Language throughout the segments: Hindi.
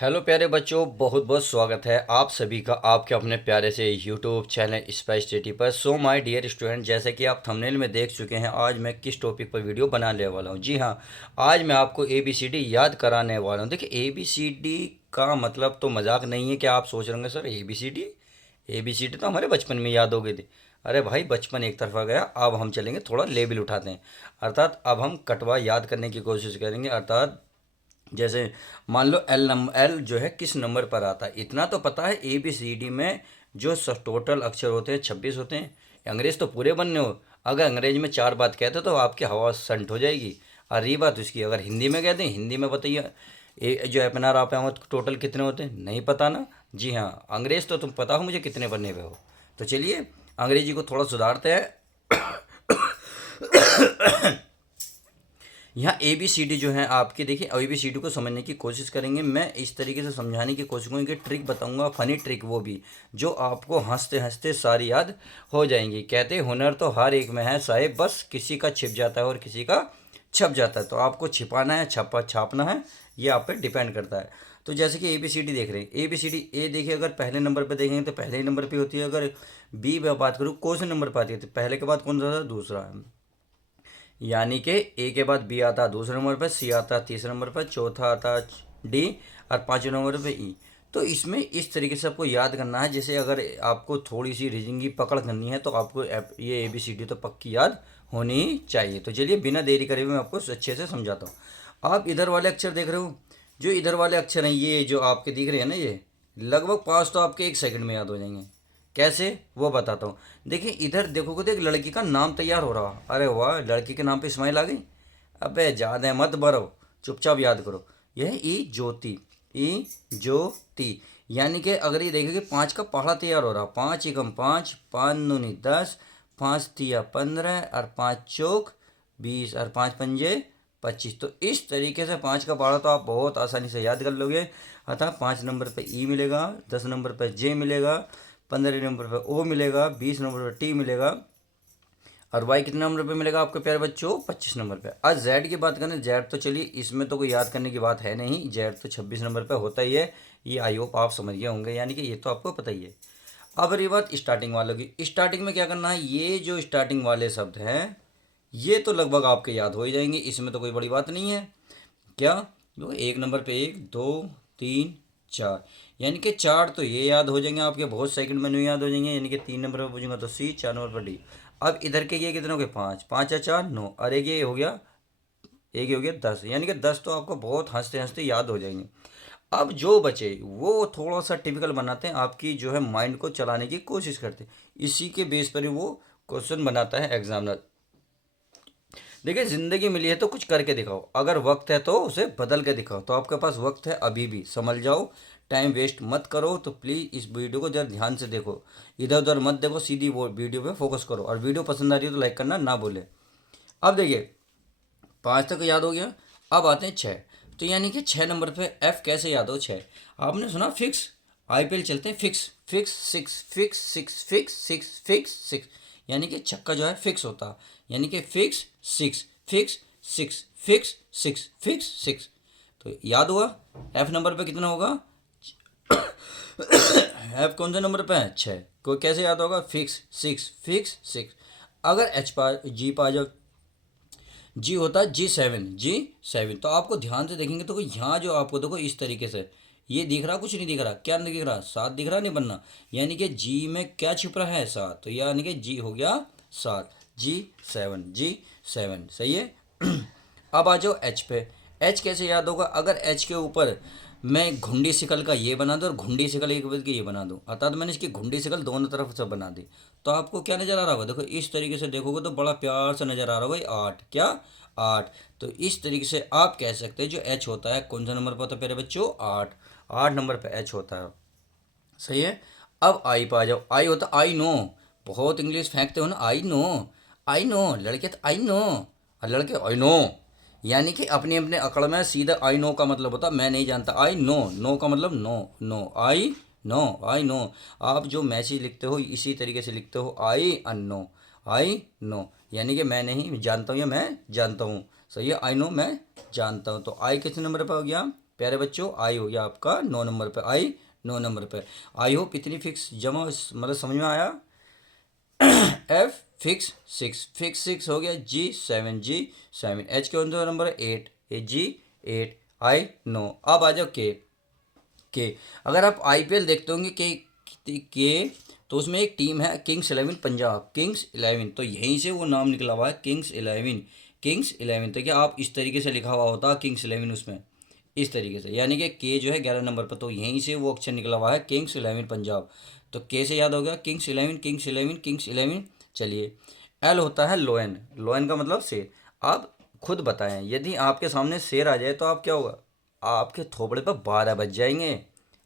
हेलो प्यारे बच्चों, बहुत बहुत स्वागत है आप सभी का आपके अपने प्यारे से यूट्यूब चैनल स्पाइस स्टडी पर। सो माय डियर स्टूडेंट, जैसे कि आप थंबनेल में देख चुके हैं, आज मैं किस टॉपिक पर वीडियो बनाने वाला हूं। जी हाँ, आज मैं आपको ABCD याद कराने वाला हूं। देखिए, ABCD का मतलब तो मजाक नहीं है कि आप सोच रहे होंगे सर ABCD ABCD तो हमारे बचपन में याद हो गई थी। अरे भाई, बचपन एक तरफा गया, अब हम चलेंगे थोड़ा लेवल उठाते हैं। अर्थात अब हम कटवा याद करने की कोशिश करेंगे। अर्थात जैसे मान लो एल जो है किस नंबर पर आता है, इतना तो पता है। ABCD में जो टोटल अक्षर होते हैं 26 होते हैं। अंग्रेज तो पूरे बनने हो, अगर अंग्रेज में चार बात कहते तो आपकी हवा संट हो जाएगी। और रही बात उसकी, अगर हिंदी में कहते हैं, हिंदी में बताइए जो अपना आप हैं टोटल कितने होते हैं, नहीं पता ना। जी हाँ, अंग्रेज तो तुम पता हो मुझे कितने बनने पे हो। तो चलिए अंग्रेजी को थोड़ा सुधारते हैं। यहाँ ABCD जो है आपकी, देखिए ABCD को समझने की कोशिश करेंगे। मैं इस तरीके से समझाने की कोशिश करूँगी कि ट्रिक बताऊँगा, फनी ट्रिक, वो भी जो आपको हंसते हंसते सारी याद हो जाएंगी। कहते हैं हुनर तो हर एक में है साहेब, बस किसी का छिप जाता है और किसी का छप जाता है। तो आपको छिपाना है छापना है, ये आप पे डिपेंड करता है। तो जैसे कि ABCD देख रहे हैं, ABCD ए देखिए, अगर पहले नंबर पर देखेंगे तो पहले ही नंबर पर होती है। अगर बी बात करूँ कौन से नंबर पर आती है, तो पहले के बाद कौन सा था, दूसरा। यानी कि ए के बाद बी आता है दूसरे नंबर पर, सी आता है तीसरे नंबर पर, चौथा आता है डी, और पाँचवें नंबर पर ई। तो इसमें इस तरीके से आपको याद करना है। जैसे अगर आपको थोड़ी सी रीजनिंग की पकड़ करनी है तो आपको ये ABCD तो पक्की याद होनी चाहिए। तो चलिए बिना देरी करे हुए मैं आपको अच्छे से समझाता हूँ। आप इधर वाले अक्षर देख रहे हो, जो इधर वाले अक्षर हैं, ये जो आपके दिख रहे हैं ना, ये लगभग पाँच तो आपके एक सेकंड में याद हो जाएंगे। कैसे, वो बताता हूँ। देखिए इधर देखोगे तो एक लड़की का नाम तैयार हो रहा। अरे वाह, लड़की के नाम पे स्माइल आ गई। अबे ज़्यादा मत भरो, चुपचाप याद करो। यह ई ज्योति, ई ज्योति। यानी कि अगर ये देखेंगे पाँच का पहाड़ा तैयार हो रहा। पाँच एकम पाँच, पाँच दूनी 10, पाँच तिया 15, और पाँच चौक 20, और पाँच पंजे 25। तो इस तरीके से पाँच का पहाड़ा तो आप बहुत आसानी से याद कर लोगे। अतः 5 नंबर पे ई मिलेगा, 10 नंबर पे जे मिलेगा, 15 नंबर पे ओ मिलेगा, 20 नंबर पे टी मिलेगा, और वाई कितने नंबर पे मिलेगा आपके प्यारे बच्चों, 25 नंबर पे। आज जेड की बात करें, जेड तो चलिए इसमें तो कोई याद करने की बात है नहीं, जेड तो 26 नंबर पे होता ही है। ये आई होप आप समझ गए होंगे, यानी कि ये तो आपको पता ही है। अब रही बात स्टार्टिंग वालों की, स्टार्टिंग में क्या करना है, ये जो स्टार्टिंग वाले शब्द हैं ये तो लगभग आपके याद हो ही जाएंगे, इसमें तो कोई बड़ी बात नहीं है। क्या, जो एक नंबर पे एक, दो, तीन, चार, यानी कि चार तो ये याद हो जाएंगे आपके, बहुत सेकंड में नहीं याद हो जाएंगे। यानी कि 3 नंबर पे पूछूंगा तो सी, 4 नंबर पर डी। अब इधर के ये कितने हो गए, पाँच, पाँच या चार, नौ, और एक ये हो गया, एक ये हो गया 10। यानी कि 10 तो आपको बहुत हंसते हंसते याद हो जाएंगे। अब जो बचे वो थोड़ा सा टिपिकल बनाते हैं, आपकी जो है माइंड को चलाने की कोशिश करते हैं। इसी के बेस पर ही वो क्वेश्चन बनाता है एग्जामिनर। देखिए ज़िंदगी मिली है तो कुछ करके दिखाओ, अगर वक्त है तो उसे बदल के दिखाओ। तो आपके पास वक्त है अभी भी, समझ जाओ, टाइम वेस्ट मत करो। तो प्लीज़ इस वीडियो को जरा ध्यान से देखो, इधर उधर मत देखो, सीधी वो वीडियो पे फोकस करो। और वीडियो पसंद आ रही है तो लाइक करना ना भूले। अब देखिए पाँच तक याद हो गया, अब आते हैं छः। तो यानी कि 6 नंबर पे एफ कैसे याद हो, छः। आपने सुना फिक्स, IPL चलते हैं fix, fix six, fix six, fix six, fix six. यानी कि छक्का जो है फिक्स होता है, यानी कि fix six, fix six, fix six, fix six. तो याद हुआ, एफ नंबर पे कितना होगा, एफ कौन से नंबर पे है, छः। को कैसे याद होगा, फिक्स सिक्स, फिक्स सिक्स। अगर एच पा जी पा जाओ, जी होता है G7, G7। तो आपको ध्यान से देखेंगे तो यहाँ जो आपको देखो इस तरीके से ये दिख रहा, कुछ नहीं दिख रहा, क्या नहीं दिख रहा, सात दिख रहा, नहीं बनना। यानी कि जी में क्या छिप रहा है, सात। तो यानी कि जी हो गया सात, G7, G7 सही है। अब आ जाओ एच पे। एच कैसे याद होगा, अगर एच के ऊपर मैं घुंडी शिकल का ये बना दूँ और घुंडी शिकल एक के ये बना दूँ, अर्थात मैंने इसकी घुंडी शिकल दोनों तरफ से बना दी, तो आपको क्या नज़र आ रहा होगा, देखो इस तरीके से देखोगे तो बड़ा प्यार से नज़र आ रहा होगा, आठ, क्या, आठ। तो इस तरीके से आप कह सकते हैं जो एच होता है कौन सा नंबर पर होता है प्यारे बच्चों, आठ। 8 नंबर पर एच होता है, सही है। अब आई पे आ जाओ, आई होता आई नो। बहुत इंग्लिश फेंकते हो ना, आई नो, आई नो, लड़के तो आई नो, और लड़के आई नो। यानी कि अपने अपने अकड़ में सीधा आई नो का मतलब होता मैं नहीं जानता, आई नो, नो का मतलब no, no I know, I know. आप जो मैसेज लिखते हो इसी तरीके से लिखते हो, आई अनो, आई नो। यानी कि मैं नहीं जानता हूँ या मैं जानता हूँ, सही है, आई नो मैं जानता हूँ। तो आई किस नंबर पर हो गया, प्यारे बच्चों, आई हो गया आपका 9 नंबर पे, आई 9 नंबर पे। आई होप इतनी फिक्स जमा मतलब समझ में आया। एफ फिक्स 6, फिक्स 6 हो गया। जी 7 एच कौन सा नंबर है 8, जी 8, आई 9। अब आ जाओ के अगर आप आईपीएल देखते होंगे के तो उसमें एक टीम है किंग्स 11 पंजाब, किंग्स 11, तो यहीं से वो नाम निकला हुआ है किंग्स 11, किंग्स 11। तो क्या आप इस तरीके से लिखा हुआ होता किंग्स 11 उसमें, इस तरीके से, यानी कि के जो है 11 नंबर पर, तो यहीं से वो अक्षर निकला हुआ है किंग्स 11 पंजाब। तो के से याद हो गया किंग्स 11। चलिए, एल होता है लोयन, लोयन का मतलब शेर। आप खुद बताएं, यदि आपके सामने शेर आ जाए तो आप क्या होगा, आपके थोबड़े पर 12 बज जाएंगे।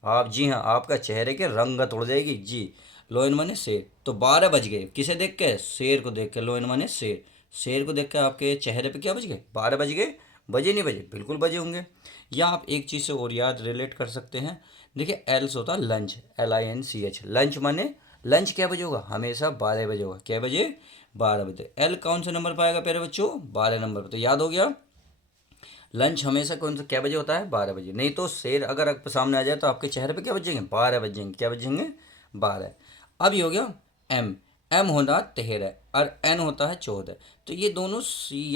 आप, जी हाँ, आपका चेहरे के रंगत उड़ जाएगी जी। लोयन माने शेर, तो 12 बज गए किसे देख के, शेर को देख के। लोयन माने शेर, शेर को देख के आपके चेहरे पे क्या बज गए, 12 बज गए। बजे नहीं बजे, बिल्कुल बजे होंगे। या आप एक चीज़ से और याद रिलेट कर सकते हैं। देखिए एल से होता है लंच, LINCH, लंच माने, लंच क्या बजे होगा, हमेशा 12 बजे होगा। क्या बजे, 12 बजे। एल कौन से नंबर पर आएगा प्यारे बच्चों, 12 नंबर पर। तो याद हो गया, लंच हमेशा कौन सा क्या बजे होता है, 12 बजे। नहीं तो शेर अगर आपके सामने आ जाए तो आपके चेहरे पे क्या बजेंगे, 12 बजेंगे। क्या बजेंगे, 12। अब ये हो गया एम, एम होता 13 और एन होता है 14। तो ये दोनों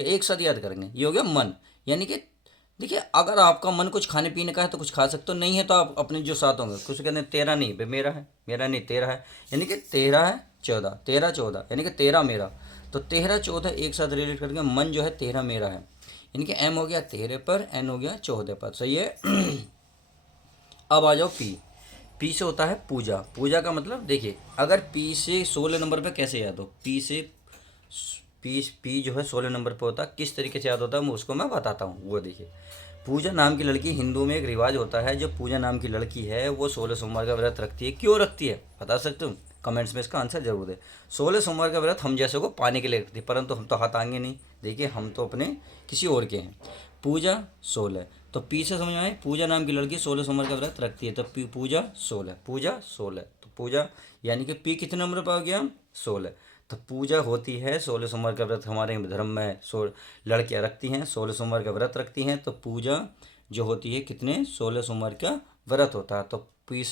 एक साथ याद करेंगे। ये हो गया मन, यानी कि देखिए अगर आपका मन कुछ खाने पीने का है तो कुछ खा सकते हो, नहीं है तो आप अपने जो साथ होंगे, कुछ कहते हैं 13 नहीं भाई मेरा है, मेरा नहीं 13 है, यानी कि 13 है 14, 13 14, यानी कि 13 मेरा। तो 13 14 एक साथ रिलेट करके मन जो है 13 मेरा है, यानी कि एम हो गया 13 पर, एन हो गया 14 पर। सही है। अब आ जाओ पी, पी से होता है पूजा। पूजा का मतलब देखिए, अगर पी से 16 नंबर पे कैसे याद हो, पी से पी जो है 16 नंबर पे होता है, किस तरीके से याद होता है मैं उसको मैं बताता हूँ। वो देखिए, पूजा नाम की लड़की, हिंदू में एक रिवाज होता है, जो पूजा नाम की लड़की है वो 16 सोमवार का व्रत रखती है। क्यों रखती है बता सकते हो, कमेंट्स में इसका आंसर जरूर दे। 16 सोमवार का व्रत हम जैसे को पाने के लिए रखती है, परंतु हम तो हाथांगे नहीं, देखिए हम तो अपने किसी और के हैं। पूजा 16, तो पी से समझ में आए, पूजा नाम की लड़की 16 सोमवार का व्रत रखती है, तो पूजा 16, पूजा 16, तो पूजा यानी कि पी कितने नंबर पर आ गया, 16। तो पूजा होती है 16 सोमवार का व्रत, हमारे धर्म में लड़कियां रखती हैं 16 सोमवार का व्रत रखती हैं। तो पूजा जो होती है कितने, 16 सोमवार का व्रत होता है। तो पी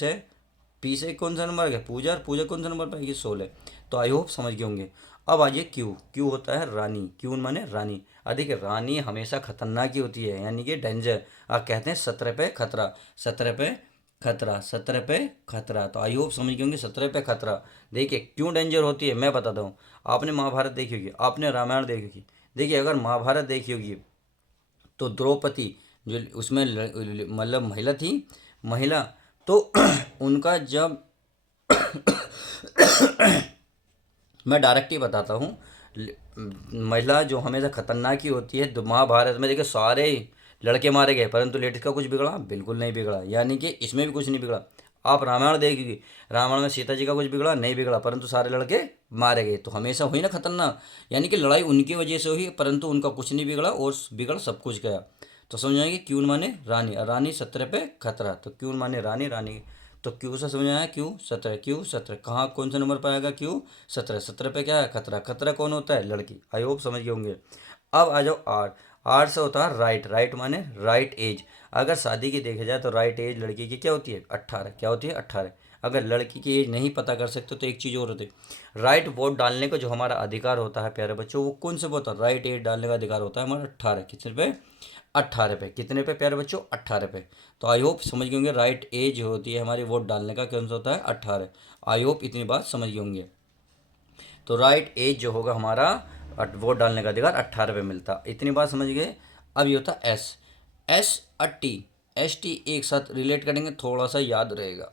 से कौन सा नंबर है पूजा, और पूजा कौन सा नंबर पर आएगी, 16। तो आई होप समझ गए होंगे। अब आइए क्यू, क्यू होता है रानी, क्यू माने रानी। अधिक रानी हमेशा खतरनाक ही होती है, यानी कि डेंजर। आप कहते हैं 17 पे खतरा, 17 पे खतरा, 17 पे खतरा। तो आई होप समझ गए होंगे 17 पे खतरा। देखिए क्यों डेंजर होती है मैं बताता हूँ। आपने महाभारत देखी होगी, आपने रामायण देखी होगी। देखिए अगर महाभारत देखी होगी तो द्रौपदी जो उसमें मतलब महिला थी, महिला, तो उनका जब मैं डायरेक्ट ही बताता हूँ, महिला जो हमेशा खतरनाक ही होती है। महाभारत में देखिए सारे लड़के मारे गए, परंतु लेडीज का कुछ बिगड़ा, बिल्कुल नहीं बिगड़ा, यानी कि इसमें भी कुछ नहीं बिगड़ा। आप रामायण देखिए, रामायण में सीता जी का कुछ बिगड़ा नहीं बिगड़ा, परंतु सारे लड़के मारे गए। तो हमेशा हुई ना खतरनाक, यानी कि लड़ाई उनकी वजह से हुई, परंतु उनका कुछ नहीं बिगड़ा और बिगड़ सब कुछ गया। तो समझ आएगी क्यून माने रानी, और रानी 17 पे खतरा। तो क्यून माने रानी, रानी। तो क्यू से समझ आया, क्यू 17, क्यू 17 कहाँ कौन सा नंबर पर आएगा, क्यू 17, 17 पे क्या है, खतरा। खतरा कौन होता है, लड़की। आई होप समझ गए होंगे। अब आ जाओ आर, आर से होता है राइट, राइट माने राइट एज। अगर शादी की देखा जाए तो राइट एज लड़की की क्या होती है, 18। क्या होती है, 18। अगर लड़की की एज नहीं पता कर सकते तो एक चीज़ और होती है, राइट वोट डालने का जो हमारा अधिकार होता है प्यारे बच्चों, वो कौन से होता है, राइट एज डालने का अधिकार होता है हमारा 18। कितने पे, 18 पे। कितने पे प्यारे बच्चों, 18 पे। तो आई होप समझ गए होंगे, राइट एज होती है हमारी वोट डालने का कौन सा होता है, 18। आई होप इतनी बात समझ गए होंगे। तो राइट एज जो होगा हमारा, वोट डालने का अधिकार 18 पे मिलता, इतनी बात समझ गए। अब ये होता एस, एस और टी, एस टी एक साथ रिलेट करेंगे, थोड़ा सा याद रहेगा।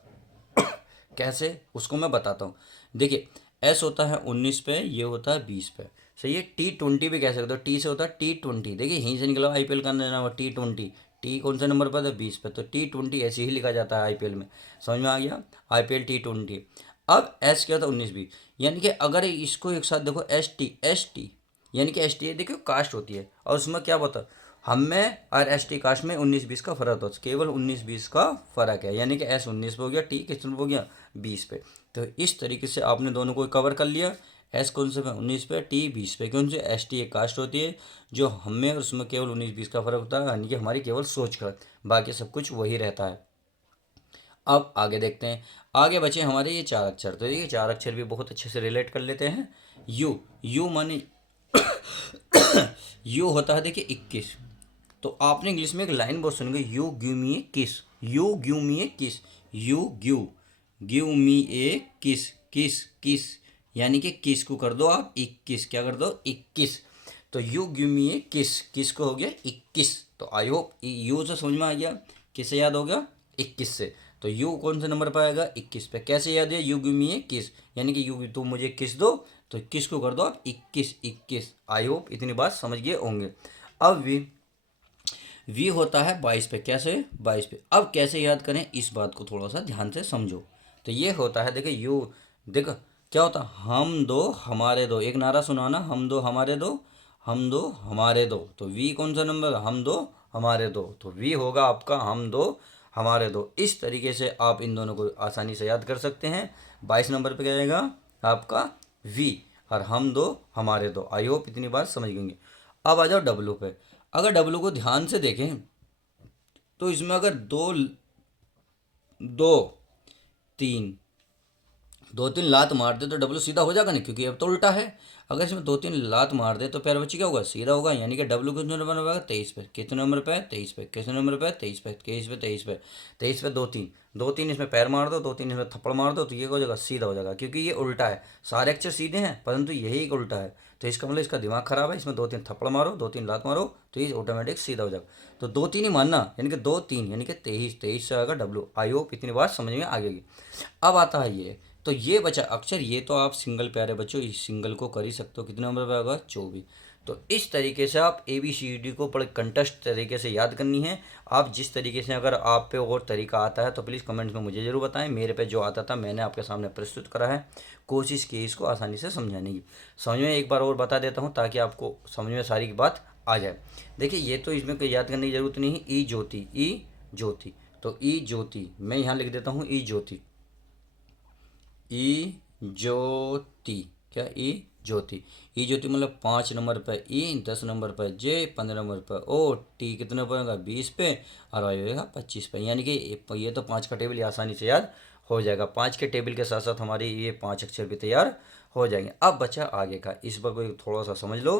कैसे उसको मैं बताता हूँ। देखिए एस होता है 19 पे, ये होता है 20 पे। सही है। T20 भी कह सकते हो, टी से होता है T20। देखिए यहीं से निकला आईपीएल का नाम, T20। टी कौन सा नंबर पर था, 20 पे। तो T20 ऐसे ही लिखा जाता है आईपीएल में। समझ में आ गया, आईपीएल T20। अब एस क्या होता है, 19 20, यानी कि अगर इसको एक साथ देखो, एस टी यानी कि एस टी देखो कास्ट होती है, और उसमें क्या होता है, हम में और एस टी कास्ट में 19 20 का फर्क होता है, केवल 19 20 का फर्क है, यानी कि एस 19 पे हो गया, टी कितने पे हो गया, 20 पे। तो इस तरीके से आपने दोनों को कवर कर लिया। एस कौन से पे 19 पे, टी 20 पे। क्यों से एस टी एक कास्ट होती है जो हमें और उसमें केवल 19-20 का फर्क होता है, यानी कि हमारी केवल सोच का, बाकी सब कुछ वही रहता है। अब आगे देखते हैं। आगे बचे हमारे ये चार अक्षर, तो ये चार अक्षर भी बहुत अच्छे से रिलेट कर लेते हैं। यू, यू माने यू होता है देखिए 21। तो आपने इंग्लिश में एक लाइन बहुत सुनी होगी, यू गिव मी ए किस, यू गिव मी ए किस, यू गिव मी ए किस, किस किस, यानी कि किस को कर दो आप 21, क्या कर दो 21। तो यू गिव मी ए किस, किस को हो गया 21। तो आई होप यू से समझ में आ गया, किससे याद हो गया 21 से। तो यू कौन से नंबर पर आएगा 21 पे। कैसे याद है, यू गिव मी ए किस, यानी कि यू तुम मुझे किस दो, तो किस को कर दो आप 21 21। आई होप इतनी बात समझ गए होंगे। अब वी होता है 22 पे। कैसे 22 पे। अब कैसे याद करें इस बात को थोड़ा सा ध्यान से समझो। तो ये होता है देखो यू, देखो क्या होता है, हम दो हमारे दो, एक नारा सुनाना, हम दो हमारे दो, हम दो हमारे दो। तो वी कौन सा नंबर, हम दो हमारे दो, तो वी होगा आपका हम दो हमारे दो। इस तरीके से आप इन दोनों को आसानी से याद कर सकते हैं। 22 नंबर पे क्या आएगा आपका वी, और हम दो हमारे दो। आई होप इतनी बात समझ गएंगे। अब आ जाओ डब्लू पे। अगर डब्लू को ध्यान से देखें तो इसमें अगर दो दो तीन दो तीन लात मार दे तो डब्लू सीधा हो जाएगा नहीं, क्योंकि अब तो उल्टा है। अगर इसमें दो तीन लात मार दे तो प्यारे बच्चे क्या होगा, सीधा होगा। यानी कि डब्लू कितने नंबर पर होगा 23 पे। कितने नंबर पे 23 पे। कितने नंबर पे 23 पे। 23 पे 23 पे 23 पे। दो तीन इसमें पैर मार दो, दो तीन इसमें थप्पड़ मार दो, तो ये हो जाएगा सीधा हो जाएगा, क्योंकि ये उल्टा है। सारे अक्षर सीधे हैं परंतु यही एक उल्टा है। तो इसका मतलब इसका दिमाग खराब है। इसमें दो तीन थप्पड़ मारो, दो तीन लात मारो, तो ये ऑटोमेटिक सीधा हो जाएगा। तो दो तीन ही मानना, यानी कि दो तीन यानी कि 23, 23 से आएगा डब्लू। आई होप इतनी बात समझ में आ गई। अब आता है ये, तो ये बचा अक्षर, ये तो आप सिंगल प्यारे बच्चों इस सिंगल को कर ही सकते हो। कितने नंबर पे होगा 24। तो इस तरीके से आप ए बी सी डी को बड़े कंटेस्ट तरीके से याद करनी है। आप जिस तरीके से, अगर आप पे और तरीका आता है तो प्लीज़ कमेंट्स में मुझे ज़रूर बताएं। मेरे पे जो आता था मैंने आपके सामने प्रस्तुत करा है, कोशिश की इसको आसानी से समझाने की। समझ में एक बार और बता देता हूँ ताकि आपको समझ में सारी की बात आ जाए। देखिए ये तो इसमें कोई याद करने की ज़रूरत नहीं है। ई ज्योति, ई ज्योति, तो ई ज्योति मैं यहाँ लिख देता हूँ, ई ज्योति, ई ज्योति, क्या ई ज्योति। ई ज्योति मतलब 5 नंबर पे ई, 10 नंबर पे जे, 15 नंबर पे ओ, टी कितने पर होगा 20 पे, और आई होगा 25 पे। यानी कि ये तो 5 का टेबल आसानी से याद हो जाएगा। 5 के टेबल के साथ साथ हमारी ये 5 अक्षर भी तैयार हो जाएंगे। अब बचा आगे का, इस पर कोई थोड़ा सा समझ लो।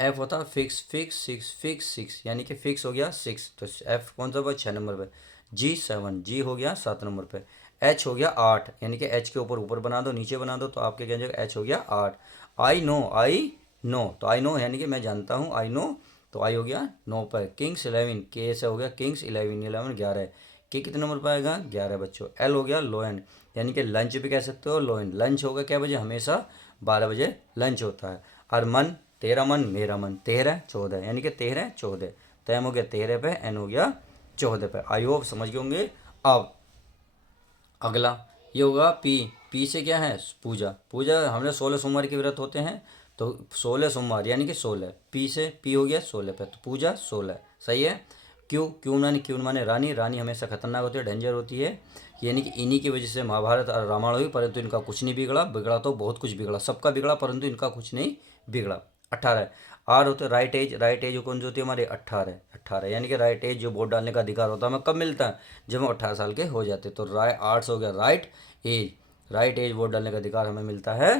एफ होता है fix, fix six, fix six, यानी कि फिक्स हो गया 6। तो एफ कौन सा, 6 नंबर पे। जी 7, जी हो गया 7 नंबर पे। एच हो गया 8, यानी कि एच के ऊपर ऊपर बना दो, नीचे बना दो, तो आपके क्या जाएगा, एच हो गया 8। आई नो, आई नो, तो आई नो यानी कि मैं जानता हूँ, आई नो, तो आई हो गया 9 पर। किंग्स 11, के से हो गया किंग्स 11, 11 11। के कितने नंबर पर आएगा 11 बच्चों। एल हो गया लोएन, यानी कि लंच भी कह सकते हो लोएन। लंच होगा क्या बजे, हमेशा 12 बजे लंच होता है। और मन, तेरा मन मेरा मन, 13 14, यानी कि 13 14। तैम हो गया 13 पे, एन हो गया 14 पे। आई होप समझ गए होंगे। अब अगला ये होगा पी। पी से क्या है, पूजा। पूजा हमने 16 सोमवार के व्रत होते हैं, तो 16 सोमवार यानी कि 16। पी से, पी हो गया 16 पे, तो पूजा 16 सही है। क्यों, क्यों माने, क्यों माने रानी। रानी हमेशा खतरनाक होती है, डेंजर होती है। यानी कि इन्हीं की वजह से महाभारत और रामायण हुई, परंतु इनका कुछ नहीं बिगड़ा। बिगड़ा तो बहुत कुछ बिगड़ा, सबका बिगड़ा, परंतु इनका कुछ नहीं बिगड़ा। 18। आर होते राइट एज। राइट एज कौन सी होती है हमारे 18, 18 यानी कि राइट एज जो वोट डालने का अधिकार होता है हमें कब मिलता है, जब हम 18 साल के हो जाते। तो आर्ट्स हो गया राइट एज। राइट एज वोट डालने का अधिकार हमें मिलता है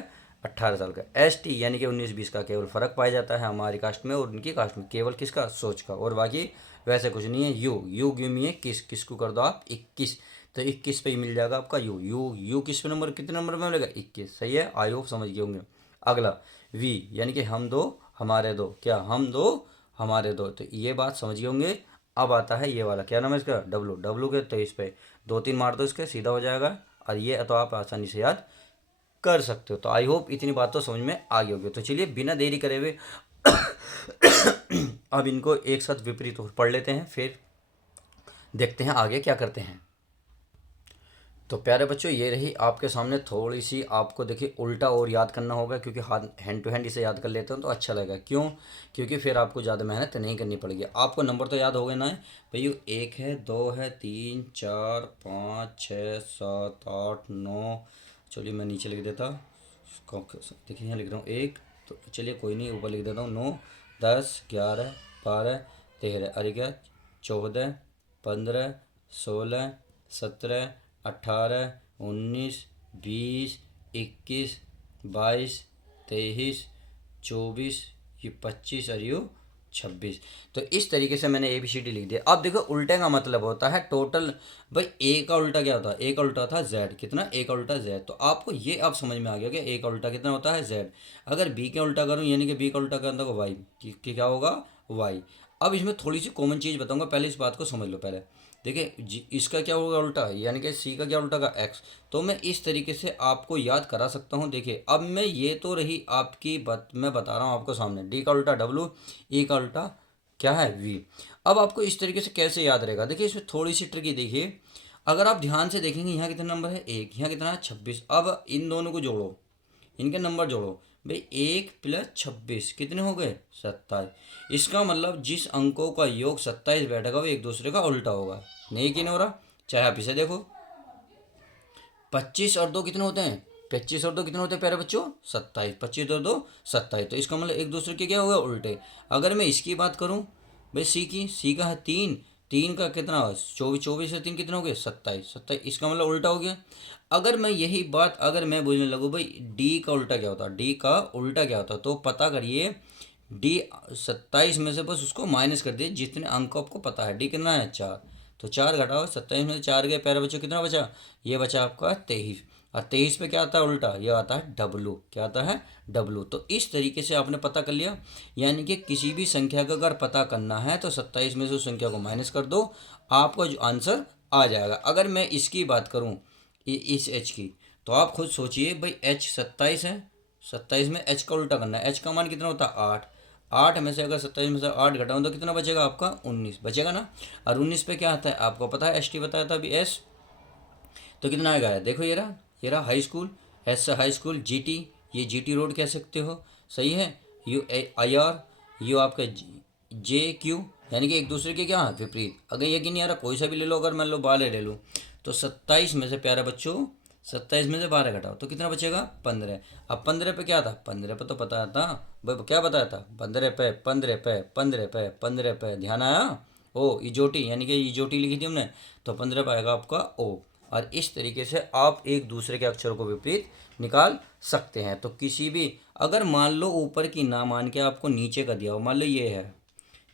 18 साल का। एस टी यानी कि 19-20 का केवल फर्क पाया जाता है हमारी कास्ट में और उनकी कास्ट में, केवल किसका, सोच का, और बाकी वैसे कुछ नहीं है। यू, यू गिव मी ए किस, किस को कर दो आप 21। तो 21 पे ही मिल जाएगा आपका यू। यू किस पे नंबर, कितने नंबर में मिलेगा 21, सही है। आई होप समझ गए होंगे। अगला वी यानी कि हम दो हमारे दो, क्या हम दो हमारे दो, तो ये बात समझ गए होंगे। अब आता है ये वाला, क्या नाम है इसका, डब्लू। डब्लू के 23 पे दो तीन मार दो इसके, सीधा हो जाएगा। और ये तो आप आसानी से याद कर सकते हो। तो आई होप इतनी बात तो समझ में आ गई होगी। तो चलिए बिना देरी करे हुए अब इनको एक साथ विपरीत पढ़ लेते हैं, फिर देखते हैं आगे क्या करते हैं। तो प्यारे बच्चों ये रही आपके सामने थोड़ी सी, आपको देखिए उल्टा और याद करना होगा, क्योंकि हाथ हैंड टू हैंड इसे याद कर लेते हैं तो अच्छा लगेगा। क्यों, क्योंकि फिर आपको ज़्यादा मेहनत नहीं करनी पड़ेगी। आपको नंबर तो याद हो गए ना भैया, 1 है, 2 है, 3 4 5 6 7 8 9, चलिए मैं नीचे लिख देता देखिए यहाँ लिख रहा हूँ 1, तो चलिए कोई नहीं, ऊपर लिख देता हूँ 9, 10, 11, 12, 13, अरे क्या 14, 15, 16, 17, 18, 19, 20, 21, 22, 23, 24, ये 25 और ये 26। तो इस तरीके से मैंने ABCD लिख दिया। अब देखो उल्टे का मतलब होता है टोटल। भाई ए का उल्टा क्या होता है? ए का उल्टा था जेड। कितना? ए का उल्टा जेड। तो आपको ये अब समझ में आ गया कि ए का उल्टा कितना होता है? जेड। अगर बी का उल्टा करूँ यानी कि बी का उल्टा करता होगा वाई, कि क्या होगा? वाई। अब इसमें थोड़ी सी कॉमन चीज़ बताऊंगा, पहले इस बात को समझ लो। पहले देखिए इसका क्या होगा उल्टा, यानी कि सी का क्या उल्टा का एक्स। तो मैं इस तरीके से आपको याद करा सकता हूँ। देखिए अब मैं ये तो रही आपकी बात, मैं बता रहा हूँ आपको सामने, डी का उल्टा डब्लू, ई का उल्टा क्या है? वी। अब आपको इस तरीके से कैसे याद रहेगा? देखिए इसमें थोड़ी सी ट्रिकी। देखिए अगर आप ध्यान से देखेंगे यहाँ कितने नंबर है? 1, यहाँ कितना है? 26। अब इन दोनों को जोड़ो, इनके नंबर जोड़ो भाई। 1 + 26 कितने हो गए? 27। इसका मतलब जिस अंकों का योग 27 बैठेगा वो एक दूसरे का उल्टा होगा। नहीं कि नहीं हो रहा? चाहे आप इसे देखो, 25 और 2 कितने होते हैं? 25 और 2 कितने होते हैं प्यारे बच्चों? 27। 25 और 2 27। तो इसका मतलब एक दूसरे के क्या हो गए? उल्टे। अगर मैं इसकी बात करूं भाई, सी का है 3, 3 का कितना? 24, 24 से 3 कितने हो गए? 27, 27। इसका मतलब उल्टा हो गया। अगर मैं यही बात अगर मैं बोलने लगूँ भाई डी का उल्टा क्या होता? डी का उल्टा क्या होता? तो पता करिए, डी 27 में से बस उसको माइनस कर दिए जितने अंक आपको पता है। डी कितना है? 4। तो 4 घटाओ, 27 में से 4 गए, प्यारे बच्चों कितना बचा? ये बचा आपका 23। और 23 पे क्या आता है उल्टा? ये आता है डब्लू। क्या आता है? डब्लू। तो इस तरीके से आपने पता कर लिया। यानी कि किसी भी संख्या का अगर पता करना है तो 27 में से उस संख्या को माइनस कर दो, आपका जो आंसर आ जाएगा। अगर मैं इसकी बात करूँ इस एच की, तो आप खुद सोचिए भाई एच 27 है, 27 में एच का उल्टा करना है। एच का मान कितना होता है? 8। 8 में से अगर 27 में से 8 घटाऊँ तो कितना बचेगा आपका? 19 बचेगा ना। और 19 पे क्या आता है आपको पता है? ST बताया था अभी, एस। तो कितना आएगा? देखो ये रहा हाई स्कूल, एस से हाई स्कूल। GT, ये GT रोड कह सकते हो, सही है। UIR, यू आपका JQ, यानी कि एक दूसरे के क्या विपरीत। अगर यकीन नहीं आ रहा कोई सा भी ले लो, अगर मान लो 12 ले लो, तो 27 में से प्यारे बच्चों 27 में से 12 घटाओ तो कितना बचेगा? 15। अब 15 पे क्या था? 15 पे तो पता था भाई, क्या बताया था? 15 पे 15 पे 15 पे 15 पे, ध्यान आया? ओ इजोटी, यानी कि इजोटी लिखी थी हमने, तो 15 पे आएगा आपका ओ। और इस तरीके से आप एक दूसरे के अक्षरों को विपरीत निकाल सकते हैं। तो किसी भी, अगर मान लो ऊपर की ना मान के आपको नीचे का दिया हो, मान लो ये है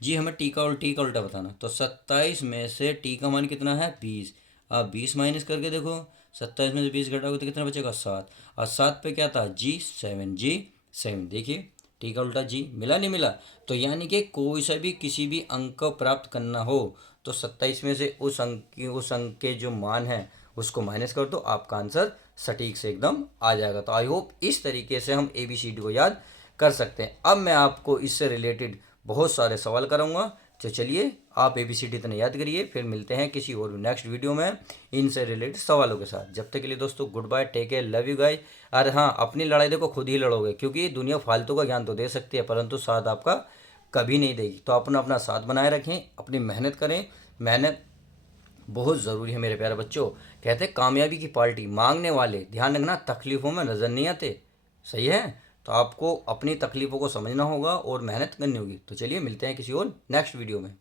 जी, हमें टी का और टी का उल्टा बताना, तो 27 में से टी का मान कितना है? 20। आप 20 माइनस करके देखो, 27 में से 20 घटाओगे तो कितना बचेगा? 7। और 7 पे क्या था? G7, G7। देखिए टी का उल्टा जी, मिला नहीं मिला? तो यानी कि कोई सा भी किसी भी अंक को प्राप्त करना हो तो 27 में से उस अंक के जो मान है उसको माइनस कर दो, आपका आंसर सटीक से एकदम आ जाएगा। तो आई होप इस तरीके से हम ABCD को याद कर सकते हैं। अब मैं आपको इससे रिलेटेड बहुत सारे सवाल कराऊंगा। तो चलिए आप ABCD इतना याद करिए, फिर मिलते हैं किसी और नेक्स्ट वीडियो में इनसे रिलेटेड सवालों के साथ। जब तक के लिए दोस्तों good bye, take care, love you guys. अरे हाँ, अपनी लड़ाई देखो खुद ही लड़ोगे, क्योंकि दुनिया फालतू का ज्ञान तो दे सकती है परंतु साथ आपका कभी नहीं देगी। तो अपना अपना साथ बनाए रखें, अपनी मेहनत करें। मेहनत बहुत ज़रूरी है मेरे प्यारे बच्चों। कहते हैं कामयाबी की पार्टी मांगने वाले, ध्यान रखना, तकलीफ़ों में नज़र नहीं आते। सही है? तो आपको अपनी तकलीफ़ों को समझना होगा और मेहनत करनी होगी। तो चलिए मिलते हैं किसी और नेक्स्ट वीडियो में।